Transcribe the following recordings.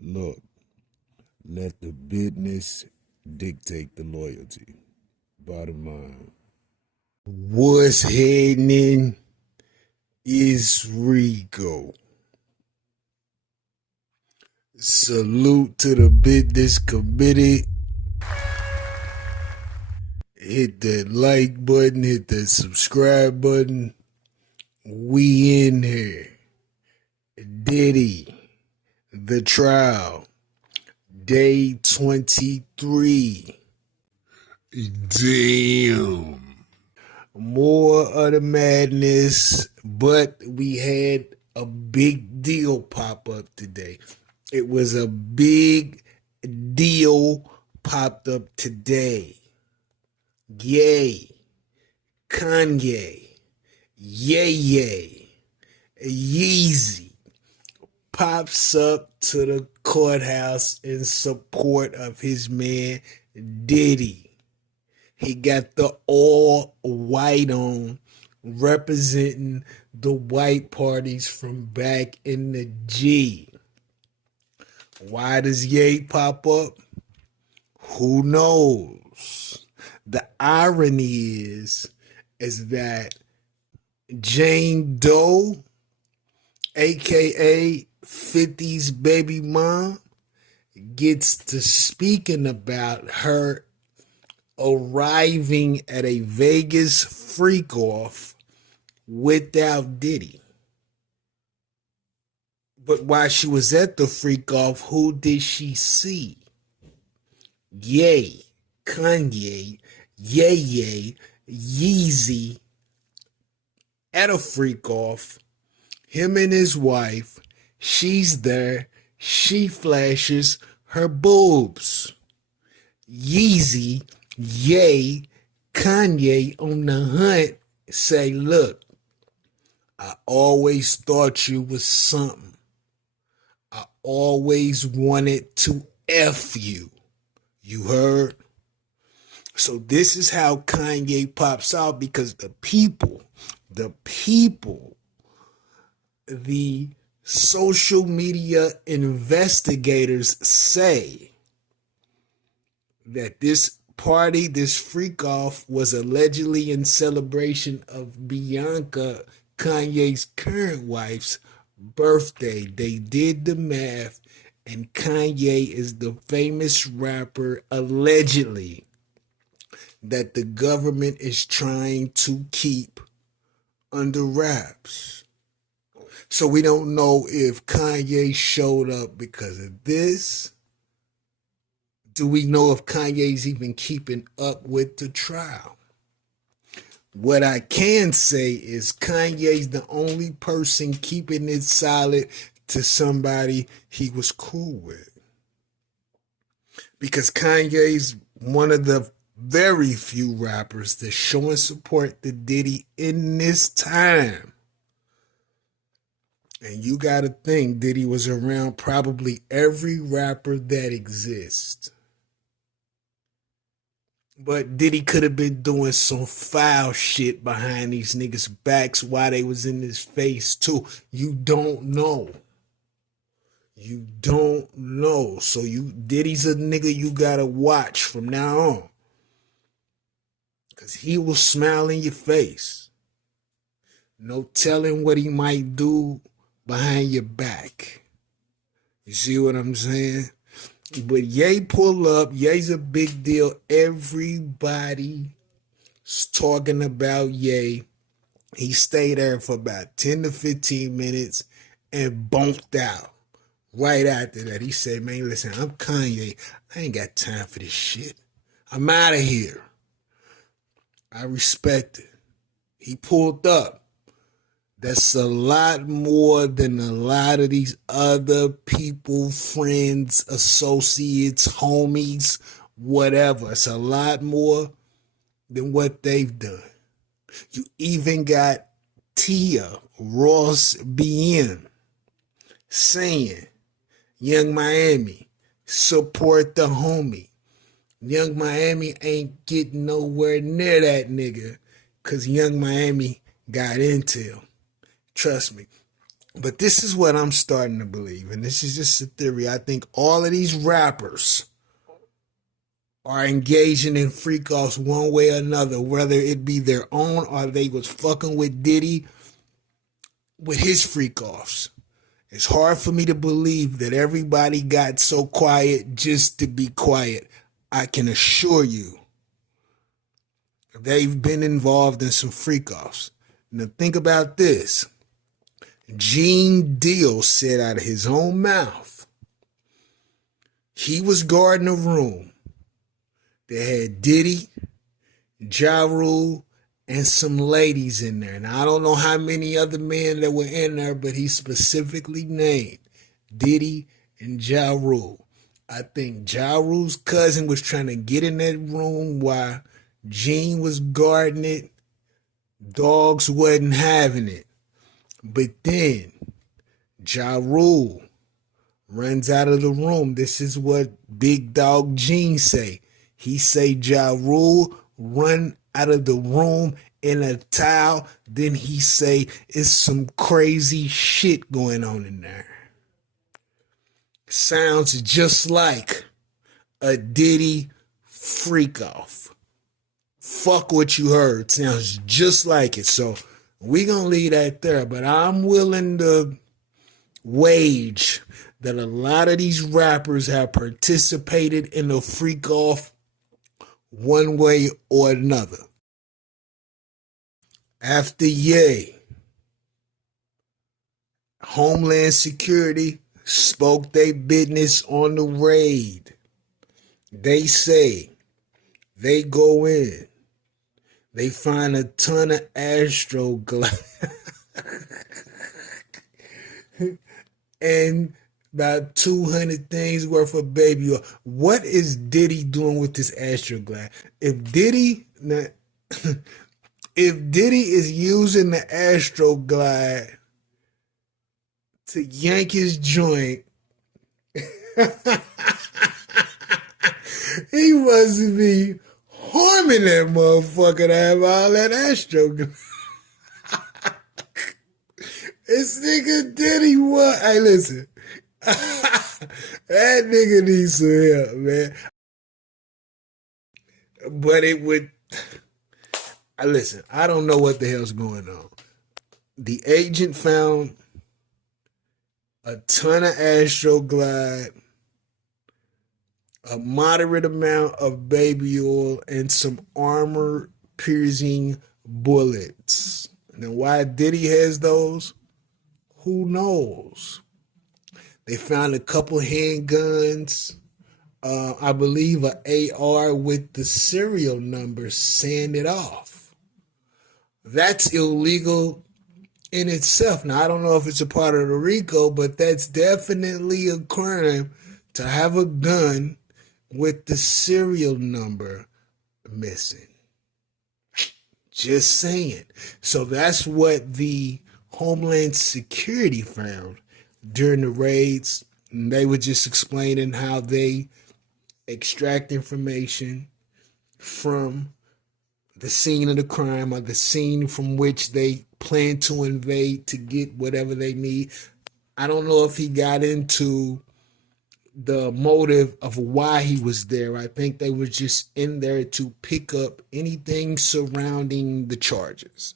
Look, let the business dictate the loyalty. Bottom line. What's happening is Rico. Salute to the business committee. Hit that like button, hit that subscribe button. We in here. Diddy, the trial, day 23. Damn. More of the madness, but we had a big deal pop up today. It was a big deal popped up today. Yay. Kanye. Yay. Yeezy pops up to the courthouse in support of his man Diddy. He got the all white on, representing the white parties from back in the G. Why does Ye pop up? Who knows? The irony is that Jane Doe, aka 50's baby mom, gets to speaking about her arriving at a Vegas freak off without Diddy. But while she was at the freak off, who did she see? Ye, Kanye, Ye, Yeezy at a freak off. Him and his wife. She's there. She flashes her boobs. Yeezy, Ye, Kanye on the hunt say, look, I always thought you was something. I always wanted to F you. You heard? So this is how Kanye pops out, because the social media investigators say that this party, this freak off, was allegedly in celebration of Bianca, Kanye's current wife's birthday. They did the math, and Kanye is the famous rapper, allegedly, that the government is trying to keep under wraps. So we don't know if Kanye showed up because of this. Do we know if Kanye's even keeping up with the trial? What I can say is Kanye's the only person keeping it solid to somebody he was cool with. Because Kanye's one of the very few rappers that's showing support to Diddy in this time. And you gotta think Diddy was around probably every rapper that exists. But Diddy could have been doing some foul shit behind these niggas' backs while they was in his face too. You don't know. You don't know. So Diddy's a nigga you gotta watch from now on. Cause he will smile in your face. No telling what he might do behind your back. You see what I'm saying? But Ye pull up. Ye's a big deal. Everybody's talking about Ye. He stayed there for about 10 to 15 minutes and bumped out. Right after that, he said, man, listen, I'm Kanye. I ain't got time for this shit. I'm out of here. I respect it. He pulled up. That's a lot more than a lot of these other people, friends, associates, homies, whatever. It's a lot more than what they've done. You even got Tia Ross BM saying, Young Miami, support the homie. Young Miami ain't getting nowhere near that nigga because Young Miami got intel. Trust me. But this is what I'm starting to believe, and this is just a theory. I think all of these rappers are engaging in freak offs one way or another, whether it be their own or they was fucking with Diddy with his freak offs. It's hard for me to believe that everybody got so quiet just to be quiet. I can assure you, they've been involved in some freak offs. Now think about this. Gene Deal said out of his own mouth, he was guarding a room that had Diddy, Ja Rule, and some ladies in there. And I don't know how many other men that were in there, but he specifically named Diddy and Ja Rule. I think Ja Rule's cousin was trying to get in that room while Gene was guarding it. Dogs wasn't having it. But then Ja Rule runs out of the room. This is what Big Dog Gene say. He say Ja Rule run out of the room in a towel. Then he say it's some crazy shit going on in there. Sounds just like a Diddy freak off. Fuck what you heard. Sounds just like it. So we gonna leave that there. But I'm willing to wage that a lot of these rappers have participated in a freak off one way or another. After Ye, Homeland Security spoke their business on the raid. They say they go in, they find a ton of Astro glass and about 200 things worth of baby oil. What is Diddy doing with this Astro glass? If Diddy is using the Astro Glide to yank his joint, he must be harming that motherfucker to have all that Astro Glide. This nigga Diddy what? Hey, listen. That nigga needs some help, man. But it would... Listen, I don't know what the hell's going on. The agent found a ton of Astro Glide, a moderate amount of baby oil, and some armor-piercing bullets. Now, why Diddy has those? Who knows? They found a couple handguns. I believe an AR with the serial number sanded off. That's illegal in itself. Now, I don't know if it's a part of the Rico, but that's definitely a crime to have a gun with the serial number missing. Just saying. So that's what the Homeland Security found during the raids. And they were just explaining how they extract information from the scene of the crime or the scene from which they plan to invade to get whatever they need. I don't know if he got into the motive of why he was there. I think they were just in there to pick up anything surrounding the charges.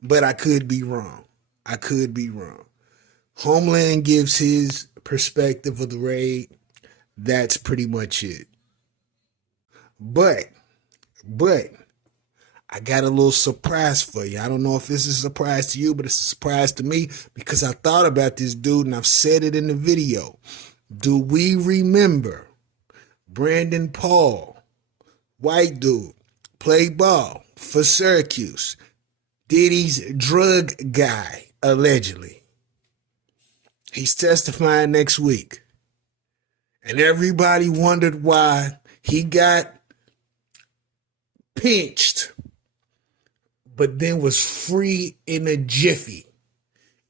But I could be wrong. Homeland gives his perspective of the raid. That's pretty much it. But I got a little surprise for you. I don't know if this is a surprise to you, but it's a surprise to me because I thought about this dude and I've said it in the video. Do we remember Brandon Paul, white dude, played ball for Syracuse, Diddy's drug guy, allegedly? He's testifying next week. And everybody wondered why he got pinched, but then was free in a jiffy.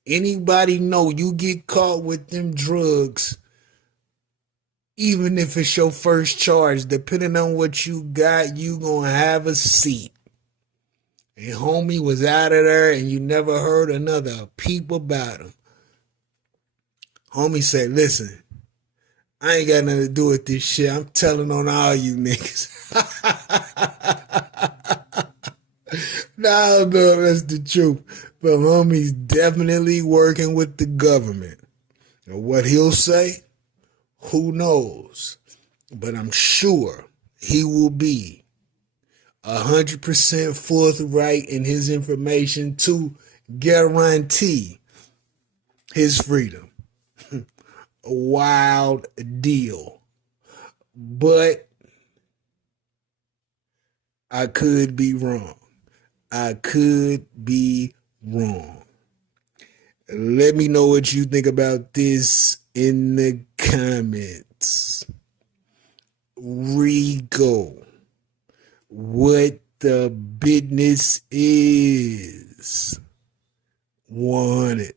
Anybody know you get caught with them drugs, even if it's your first charge, depending on what you got, you gonna have a seat. And homie was out of there and you never heard another peep about him. Homie said, listen, I ain't got nothing to do with this shit. I'm telling on all you niggas. No, that's the truth. But homie's definitely working with the government. And what he'll say, who knows? But I'm sure he will be 100% forthright in his information to guarantee his freedom. A wild deal. But I could be wrong. I could be wrong. Let me know what you think about this in the comments. Rico, what the business is. Want it.